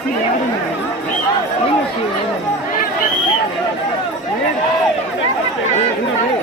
같이 내야 되는 거야? 이거지. 왜? 근데 뭐,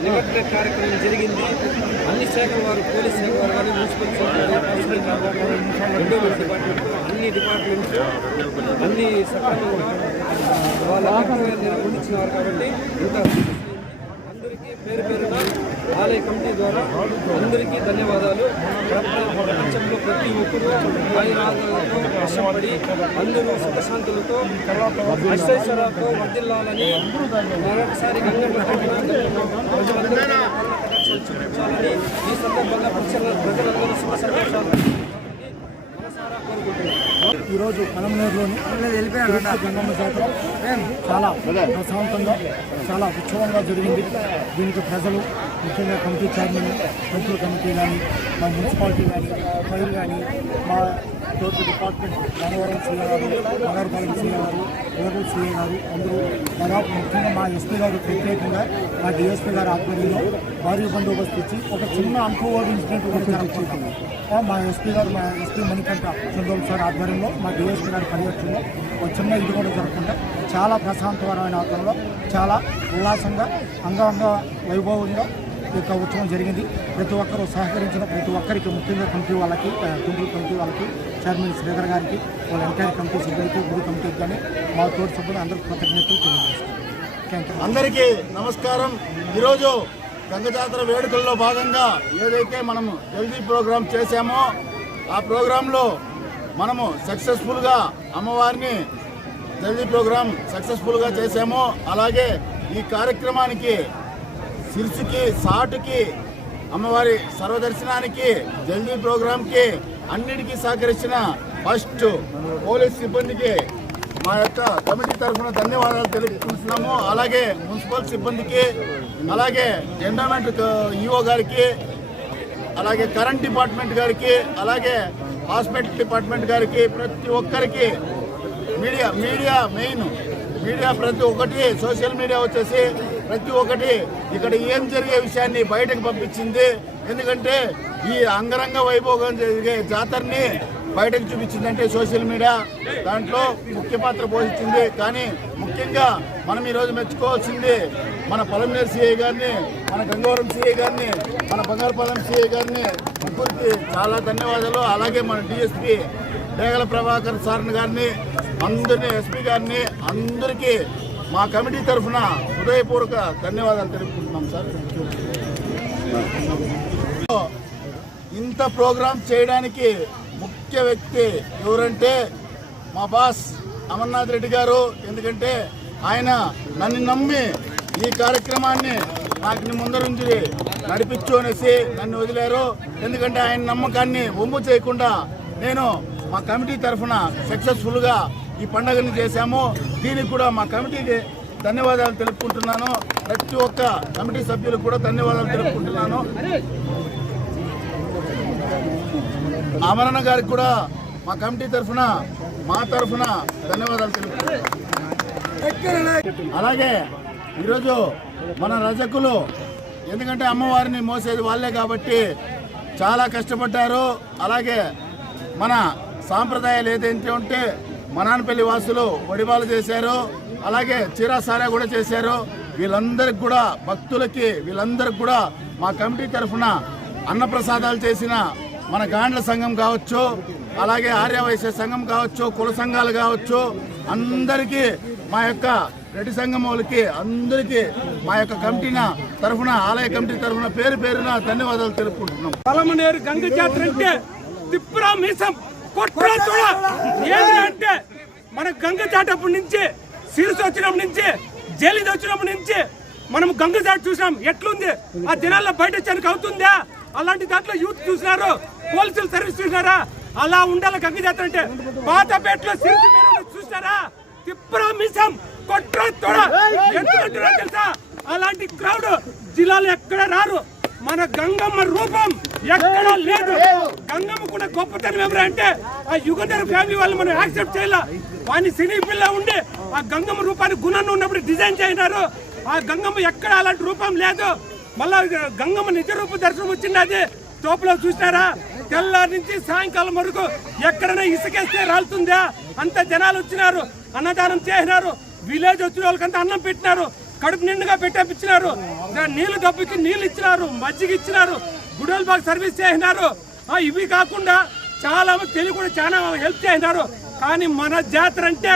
నిమగ్న కార్యక్రమం జరిగింది. అన్ని శాఖల వారు పోలీస్ శాఖ వారు కానీ మున్సిపల్ శాఖ ఎండోమెంట్ డిపార్ట్మెంట్ అన్ని డిపార్ట్మెంట్స్ అన్ని సకాలంగా వాళ్ళ కర్తవ్యాలు నిర్వహించినారు కాబట్టి ఇంత అందరికీ పేరు పేరున ఆలయ కమిటీ ద్వారా అందరికీ ధన్యవాదాలు. ప్రపంచంలో ప్రతి ఒక్కరూ ఆయురాలతో కష్టపడి అందరూ సుఖశాంతులతో అష్టైశ్వరాలతో వర్దిల్లాలని మరొకసారి గంగమ్మ చూపించాలని ఈ సందర్భంగా ప్రజలందరూ సుఖ సంతోషాలు. మనసారా కోరుకుంటున్నాను ఈరోజు పలమనేరులోని గంగమ్మ జాతర. చాలా ప్రశాంతంగా చాలా ఉత్సవంగా జరిగింది. దీనికి ప్రజలు ముఖ్యంగా కమిటీ చైర్మన్ టెంపుల్ కమిటీ కానీ మా మున్సిపాలిటీ కానీ ఫైర్ కానీ మా తోటి డిపార్ట్మెంట్ గన్నవరం సీఏ గారు నగరపాలక సీఏ గారు రూరల్ సీఏ గారు అందరూ దాదాపు ముఖ్యంగా మా ఎస్పీ గారు ప్రత్యేకంగా మా డిఎస్పీ గారు ఆధ్వర్యంలో భారీ బందోబస్తు ఇచ్చి ఒక చిన్న అన్కోవర్డ్ ఇన్సిడెంట్ కూడా జరుగుతుంది మా ఎస్పీ గారు మా ఎస్పీ మణికంఠ చంద్రబాబు సార్ ఆధ్వర్యంలో మా డిఎస్పీ గారి పర్యటనలో ఒక చిన్న ఇది కూడా జరగకుండా చాలా ప్రశాంతకరమైన ఆధ్వర్యంలో చాలా ఉల్లాసంగా అంగంగ వైభవంగా యొక్క ఉత్సవం జరిగింది. ప్రతి ఒక్కరూ సహకరించిన ప్రతి ఒక్కరికి ముఖ్యంగా కమిటీ వాళ్ళకి ఆ, కమిటీ వాళ్ళకి చైర్మన్ శ్రీధర్ గారికి వాళ్ళ ఎంటైర్ కమిటీ సభ్యులకి గుడి కమిటీకి కానీ మా తోటి సభ్యులు అందరికీ కృతజ్ఞతలు తెలియజేస్తాం థ్యాంక్ యూ అందరికీ నమస్కారం. ఈరోజు గంగజాతర వేడుకల్లో భాగంగా ఏదైతే మనము హెల్దీ ప్రోగ్రాం చేశామో ఆ ప్రోగ్రాంలో మనము సక్సెస్ఫుల్గా అమ్మవారిని జల్దీ ప్రోగ్రాం సక్సెస్ఫుల్గా చేశాము అలాగే ఈ కార్యక్రమానికి సిరిసికి సాటుకి అమ్మవారి సర్వదర్శనానికి జల్దీ ప్రోగ్రాంకి అన్నిటికీ సహకరించిన ఫస్ట్ పోలీస్ సిబ్బందికి మా యొక్క కమిటీ తరఫున ధన్యవాదాలు తెలుపుకుంటున్నాము అలాగే మున్సిపల్ సిబ్బందికి అలాగే ఎండోమెంట్ ఈఓ గారికి అలాగే కరెంట్ డిపార్ట్మెంట్ గారికి అలాగే హాస్పిటల్ డిపార్ట్మెంట్ గారికి ప్రతి ఒక్కరికి మీడియా మీడియా మెయిన్ మీడియా ప్రతి ఒక్కటి సోషల్ మీడియా వచ్చేసి ప్రతి ఒక్కటి ఇక్కడ ఏం జరిగే విషయాన్ని బయటకు పంపించింది. ఎందుకంటే ఈ అంగరంగ వైభోగం జరిగే జాతరని బయటకు చూపించిందంటే సోషల్ మీడియా దాంట్లో ముఖ్య పాత్ర పోషించింది. కానీ ముఖ్యంగా మనం ఈరోజు మెచ్చుకోవాల్సింది మన పొలంనేరు సిఐ గారిని మన గంగవరం సిఐ గారిని మన బంగారుపాలెం సిఐ గారిని ముగ్గురికి చాలా ధన్యవాదాలు. అలాగే మన డిఎస్పి డేగల ప్రభాకర్ సార్ గారిని అందరినీ ఎస్పీ గారిని అందరికీ మా కమిటీ తరఫున హృదయపూర్వక ధన్యవాదాలు తెలుపుకుంటున్నాం సార్. ఇంత ప్రోగ్రాం చేయడానికి ముఖ్య వ్యక్తి ఎవరంటే మా బాస్ అమర్నాథ్ రెడ్డి గారు. ఎందుకంటే ఆయన నన్ను నమ్మి ఈ కార్యక్రమాన్ని నాకు ముందరుంచి నడిపించు అనేసి నన్ను వదిలేరు. ఎందుకంటే ఆయన నమ్మకాన్ని ఒమ్ము చేయకుండా నేను మా కమిటీ తరఫున సక్సెస్ఫుల్గా ఈ పండుగని చేశాము దీనికి కూడా మా కమిటీకి ధన్యవాదాలు తెలుపుకుంటున్నాను. ప్రతి ఒక్క కమిటీ సభ్యులకు కూడా ధన్యవాదాలు తెలుపుకుంటున్నాను. ఆమరణ గారికి కూడా మా కమిటీ తరఫున మా తరఫున ధన్యవాదాలు తెలుపుకుంటున్నాను. అలాగే ఈరోజు మన రజకులు ఎందుకంటే అమ్మవారిని మోసేది వాళ్ళే కాబట్టి చాలా కష్టపడ్డారు. అలాగే మన సాంప్రదాయాలు ఏదైతే ఉంటే మనానపల్లి వాసులు వడిబాలు చేశారు అలాగే చీరాసారా కూడా చేశారు. వీళ్ళందరికి కూడా భక్తులకి వీళ్ళందరికి కూడా మా కమిటీ తరఫున అన్నప్రసాదాలు చేసిన మన గాండ్ల సంఘం కావచ్చు అలాగే ఆర్యవైశ్య సంఘం కావచ్చు కుల సంఘాలు కావచ్చు అందరికీ మా యొక్క రెడ్డి సంఘం వాళ్ళకి అందరికీ మా యొక్క కమిటీన తరఫున ఆలయ కమిటీ తరఫున పేరు పేరున ధన్యవాదాలు తెలుపుకుంటున్నాం. గంగ జాతర అంటే తిప్పురా మీసం. కొట్రా చూడ ఏంటి అంటే మన గంగ జాతరప్పటి నుంచి సిరిసి వచ్చినప్పటి నుంచి జైలు వచ్చినప్పటి నుంచి మనం గంగ జాత చూసాం ఎట్లుంది? ఆ దినాల్లో బయట వచ్చానికి అవుతుందా? అలాంటి దాంట్లో యూత్ చూసినారు? పోలీసులు సర్వీస్ చూసినారా? అలా ఉండాలి గంగ జాతర అంటే. పాతపేటలో సిరిసి మీరు చూసారా తిప్పురా మీసం కొట్రా తోడ. తెలుసా? అలాంటి క్రౌడ్ జిల్లాలో ఎక్కడ రారు. మన గంగమ్మ రూపం ఎక్కడా లేదు. గంగమ్మ కూడా గొప్పతనం ఎవరు అంటే ఆ యుగంధర్ ఫ్యామిలీ వాళ్ళు మనం యాక్సెప్ట్ చేయాల. వాని సినీ పిల్ల ఉండి ఆ గంగమ్మ రూపాన్ని గుణాన్ని ఉన్నప్పుడు డిజైన్ చేసినారు ఆ గంగమ్మ ఎక్కడ అలాంటి రూపం లేదు. మళ్ళా గంగమ్మ నిజ రూప దర్శనం వచ్చింది అది తోపులో చూసినారా? తెల్లారి నుంచి సాయంకాలం వరకు ఎక్కడైనా ఇసుకేస్తే రాలుతుందా? అంత జనాలు వచ్చినారు అన్నదానం చేసినారు. విలేజ్ వచ్చిన వాళ్ళకంతా అన్నం పెట్టినారు. కడుపు నిండుగా పెట్టించినారు నీళ్ళు డబ్బుకి నీళ్ళు ఇచ్చినారు మజ్జిగ ఇచ్చినారు గుడోల్ బాగా సర్వీస్ చేసినారు. ఇవి కాకుండా చాలా తెలివి కూడా చాలా హెల్ప్ చేసినారు. కానీ మన జాతర అంటే